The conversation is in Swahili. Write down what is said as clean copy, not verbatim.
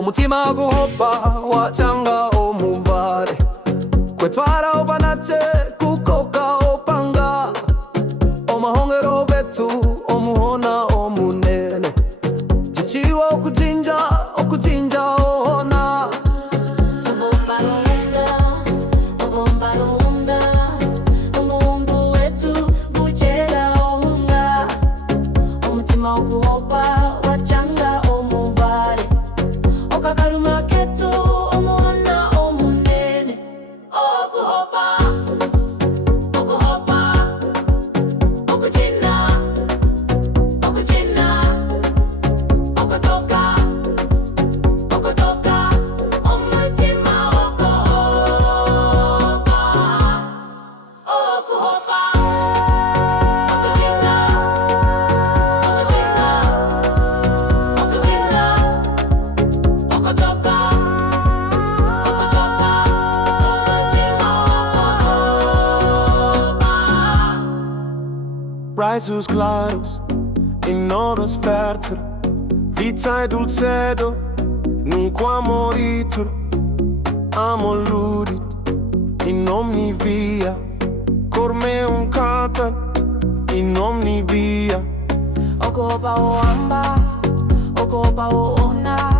Omutima guhopa wachanga omuvale kwetwara obanache kukoka opanga omahongero vetu omuhona omunene chichiwa okujinja ohona omuhungu wetu gucheza ohunga omutima oguhopa wachanga omuvale okakaruma ketu omuhona omunene oguhopa okujina okotoka omutima oguhopa okujina okotoka omutima oguhopa. Raios claros em horas fértil, vita e dulcedo, nunca amoritur, amo lurit, in omni via, corme catal, in omni via. Ogopa o amba, ogopa o ona.